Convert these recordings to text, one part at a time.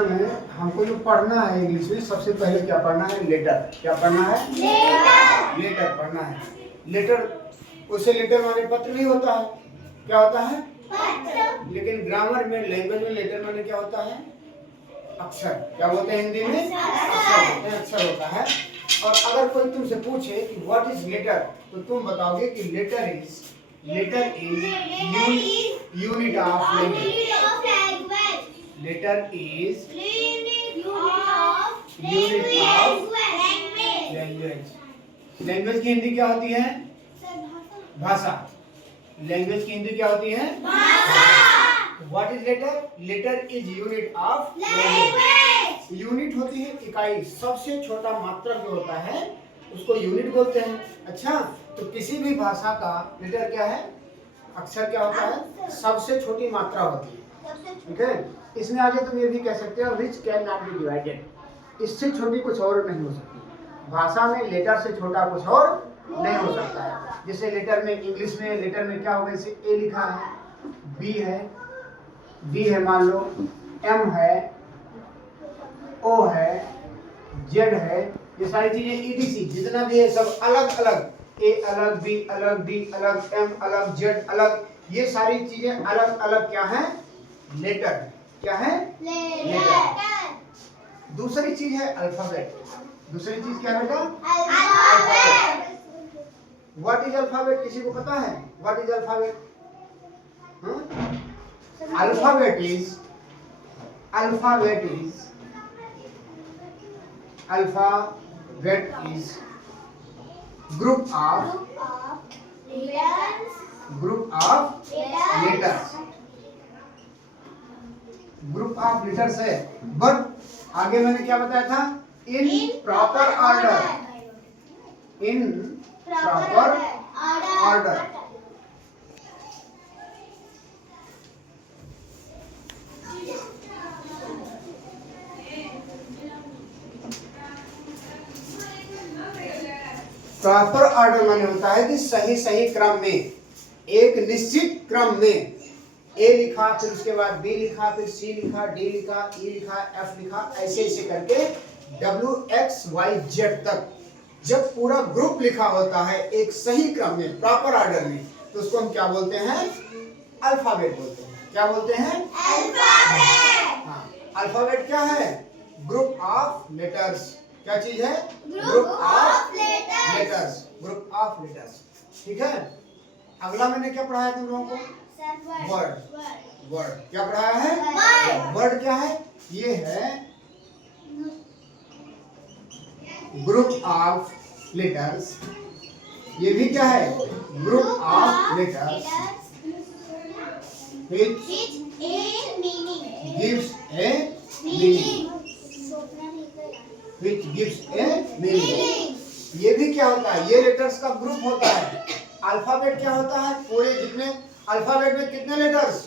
में हमको जो पढ़ना है इंग्लिश में सबसे पहले क्या पढ़ना है? लेटर। क्या पढ़ना है? लेटर पढ़ना है। लेटर उसे लेटर माने पत्र नहीं होता है, क्या होता है? पत्र। लेकिन ग्रामर में लैंग्वेज में लेटर माने क्या होता है? अक्षर। क्या बोलते हैं हिंदी में? अक्षर बोलते हैं, अक्षर होता है। और अगर कोई तुमसे पूछे कि व्हाट इज लेटर, तो तुम बताओगे कि letter is unit of language. Letter is unit of language. Language की हिंदी क्या होती है? भाषा। लैंग्वेज की हिंदी क्या होती है? What is letter? Letter is unit of language. Unit होती है इकाई, सबसे छोटा मात्रक जो होता है उसको यूनिट बोलते हैं। अच्छा, तो किसी भी भाषा का लेटर क्या है? अक्षर क्या होता है? सबसे छोटी मात्रा होती है। ठीक है, इसमें आगे तुम ये भी कह सकते हो which can not be divided. इससे छोटी कुछ और नहीं हो सकती। भाषा में लेटर से छोटा कुछ और नहीं हो सकता है। जैसे लेटर में इंग्लिश में लेटर में क्या होगा? जैसे ए लिखा है, बी है, डी है, मान लो एम है, ओ है, जेड है, ये सारी चीजें ईटीसी जितना भी है सब अलग अलग, ए अलग, बी अलग, डी अलग, एम अलग, जेड अलग, ये सारी चीजें अलग अलग क्या है? लेटर। क्या है? लेटर। दूसरी चीज है अल्फाबेट। दूसरी चीज क्या है बेटा? अल्फाबेट। What is alphabet? किसी को पता है what is alphabet? Alphabet is group of letters. Group of letters है, बट आगे मैंने क्या बताया था? In proper order. In proper order. Proper order माने होता है कि सही सही क्रम में, एक निश्चित क्रम में। ए लिखा, फिर उसके बाद बी लिखा, फिर सी लिखा, डी लिखा, ई लिखा, एफ लिखा, ऐसे ऐसे करके WXYZ तक जब पूरा ग्रुप लिखा होता है एक सही क्रम में, प्रॉपर ऑर्डर में, तो उसको हम क्या बोलते हैं? अल्फाबेट बोलते हैं। क्या बोलते हैं? अल्फाबेट। हाँ, अल्फाबेट क्या है? Group of letters. क्या चीज है? Group of letters. Group of letters. ठीक है, अगला मैंने क्या पढ़ाया तुम लोगों को? वर्ड। वर्ड क्या पढ़ाया है? वर्ड क्या है? ये है ग्रुप ऑफ लेटर्स। ये भी क्या है? Group of letters which gives a meaning। which gives a meaning। ये भी क्या होता है? ये लेटर्स का ग्रुप होता है। अल्फाबेट क्या होता है? पूरे जितने अल्फाबेट में कितने लेटर्स?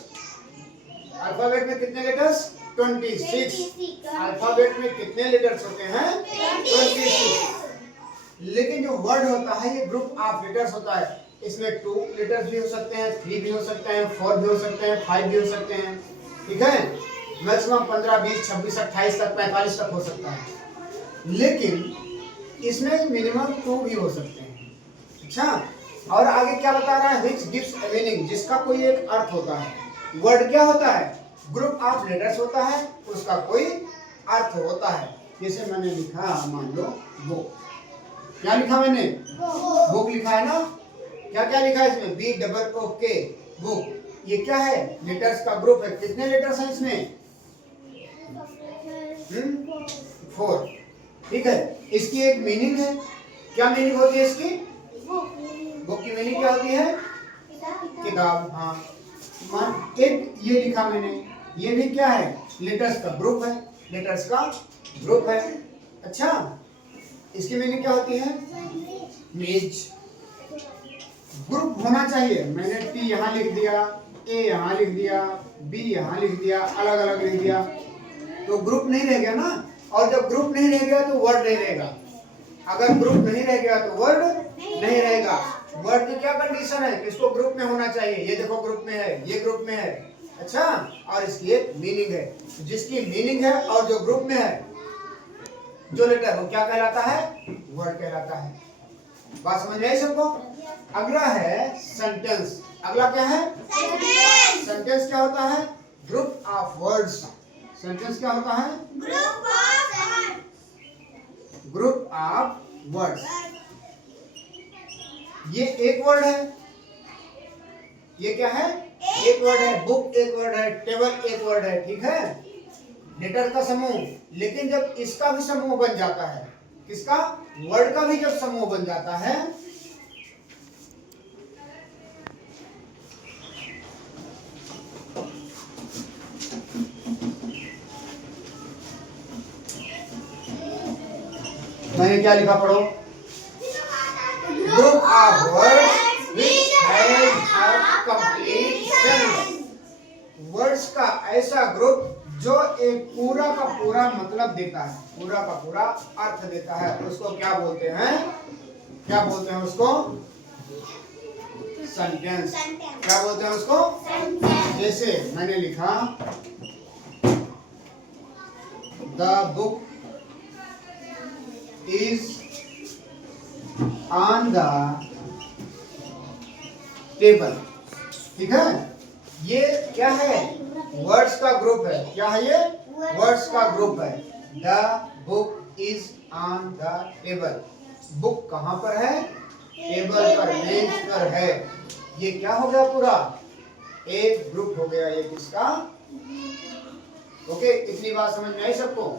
अल्फाबेट में कितने लेटर्स? 26। अल्फाबेट में कितने लेटर्स होते हैं? 26। लेकिन जो वर्ड होता है ये ग्रुप ऑफ लेटर्स होता है। इसमें 2 लेटर्स भी हो सकते हैं, 3 भी हो सकते हैं, 4 भी हो सकते हैं, 5 भी हो सकते हैं। ठीक है, मैक्सिमम 15, 20, 26, 28 तक, 45 तक हो सकता है। लेकिन इसमें मिनिमम 2 भी हो सकते हैं। अच्छा, और आगे क्या बता रहा है? which gives a meaning, जिसका कोई एक अर्थ होता है। वर्ड क्या होता है? ग्रुप ऑफ लेटर्स होता है, उसका कोई अर्थ होता है। जैसे मैंने लिखा, मान लो बुक। क्या लिखा मैंने? बुक लिखा है ना? क्या क्या लिखा है इसमें? BOOK, book. ये क्या है? लेटर्स का ग्रुप है। कितने लेटर्स हैं इसमें? 4। ठीक है, इसकी एक मीनिंग है। क्या मीनिंग होती है इसकी? बुक की मीनिंग क्या होती है? किताब। हाँ, मान एक ये लिखा मैंने, ये भी क्या है? लेटर्स का ग्रुप है। लेटर्स का ग्रुप है। अच्छा, इसकी मीनिंग क्या होती है? मेज। ग्रुप होना चाहिए। मैंने T यहाँ लिख दिया, A यहाँ लिख दिया, B यहाँ लिख दिया, अलग अलग लिख दिया, तो ग्रुप नहीं रह गया ना। और जब ग्रुप नहीं रह गया तो वर्ड नहीं रहेगा। अगर ग्रुप नहीं रह गया तो वर्ड नहीं रहेगा। वर्ड की क्या कंडीशन है? किसको ग्रुप में होना चाहिए? ये देखो ग्रुप में है, ये ग्रुप में है। अच्छा, और इसकी एक मीनिंग है। जिसकी मीनिंग है और जो ग्रुप में है जो लेटर, वो क्या कहलाता है? वर्ड कहलाता है। बात समझ में आई सबको? अगला है सेंटेंस। अगला क्या है? सेंटेंस। सेंटेंस क्या होता है? Group of words. सेंटेंस क्या होता है? Group of words. ये एक वर्ड है। ये क्या है? एक वर्ड है। बुक एक वर्ड है, टेबल एक वर्ड है, ठीक है, लेटर का समूह। लेकिन जब इसका भी समूह बन जाता है, किसका? वर्ड का भी जब समूह बन जाता है, मैंने क्या लिखा पढ़ो? Group of words which has a complete sense. Words का ऐसा ग्रुप जो एक पूरा का पूरा मतलब देता है, पूरा का पूरा अर्थ देता है, उसको क्या बोलते हैं? क्या बोलते हैं उसको? सेंटेंस। क्या बोलते हैं उसको? जैसे मैंने लिखा the book is on the table, ठीक है। ये क्या है? वर्ड्स का ग्रुप है। क्या है ये? वर्ड्स का ग्रुप है। The book is on the table. Book कहाँ पर है? टेबल पर, मेज पर है। ये क्या हो गया? पूरा एक ग्रुप हो गया ये किसका? ओके, इतनी बात समझ में आई सबको?